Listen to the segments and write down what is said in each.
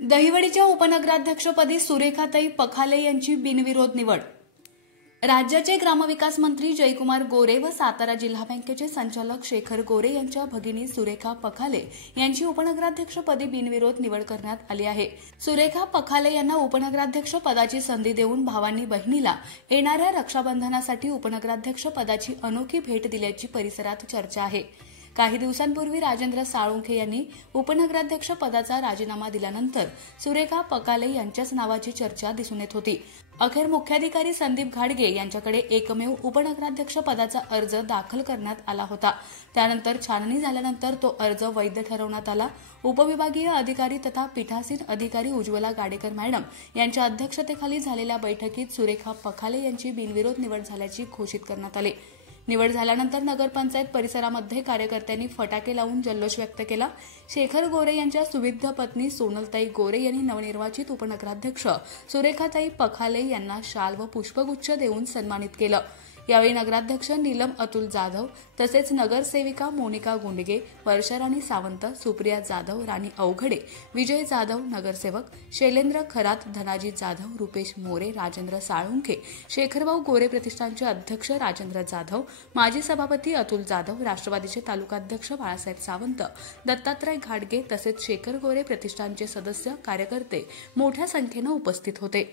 दहिवडीच्या उपनगराध्यक्षपदी सुरेखाताई पखाले यांची बिनविरोध निवड। राज्याचे ग्रामविकास मंत्री जयकुमार गोरे व सातारा जिल्हा बँकेचे संचालक शेखर गोरे यांच्या भगिनी सुरेखा पखाले यांची उपनगराध्यक्षपदी बिनविरोध निवड करण्यात आली आहे। सुरेखा पखाले यांना उपनगराध्यक्ष पदाची संधी देऊन भावांनी बहिणीला येणाऱ्या रक्षाबंधनासाठी उपनगराध्यक्ष पदाची अनोखी भेट दिल्याची परिसरात चर्चा आहे। काही दिवसांपूर्वी राजेंद्र साळुंखे यांनी उपनगराध्यक्ष पदाचा राजीनामा दिल्यानंतर सुरेखा पखाले यांच्याच नावाची चर्चा दिसून येत होती। अखेर मुख्याधिकारी संदीप घाडगे यांच्याकडे एकमेव उपनगराध्यक्ष पदाचा अर्ज दाखल करण्यात आला होता। त्यानंतर छाननी झाल्यानंतर तो अर्ज वैध ठरवण्यात आला। उपविभागीय अधिकारी तथा पीठासीन अधिकारी उज्ज्वला गाडेकर मॅडम यांच्या अध्यक्षतेखाली झालेल्या बैठकीत सुरेखा पखाले यांची बिनविरोध निवड झाल्याची घोषित करण्यात आली। निवड झाल्यानंतर नगरपंचायत परिसरामध्ये कार्यकर्त्यांनी फटाके लावून जल्लोष व्यक्त केला। शेखर गोरे यांच्या सुविद्य पत्नी सोनलताई गोरे यांनी नवनिर्वाचित उपनगराध्यक्ष सुरेखाताई पखाले यांना शाल व पुष्पगुच्छ देऊन सन्मानित केलं। यावेळी नगराध्यक्ष नीलम अतुल जाधव तसेच नगरसेविका मोनिका गुंडगे, वर्षाराणी सावंत, सुप्रिया जाधव, राणी अवघडे, विजय जाधव, नगरसेवक शैलेंद्र खरात, धनाजी जाधव, रुपेश मोरे, राजेंद्र साळुंखे, शेखरभाऊ गोरे प्रतिष्ठानचे अध्यक्ष राजेंद्र जाधव, माजी सभापती अतुल जाधव, राष्ट्रवादीचे तालुकाध्यक्ष बाळासाहेब सावंत, दत्तात्रय घाडगे तसेच शेखर गोरे प्रतिष्ठानचे सदस्य, कार्यकर्ते मोठ्या संख्येने उपस्थित होते।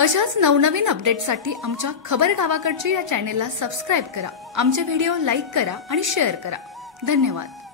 अशाच नवनवीन अपडेट्ससाठी आमच्या खबर गावाकडची या चॅनेलला सबस्क्राइब करा, आमचे व्हिडिओ लाईक करा आणि शेअर करा। धन्यवाद।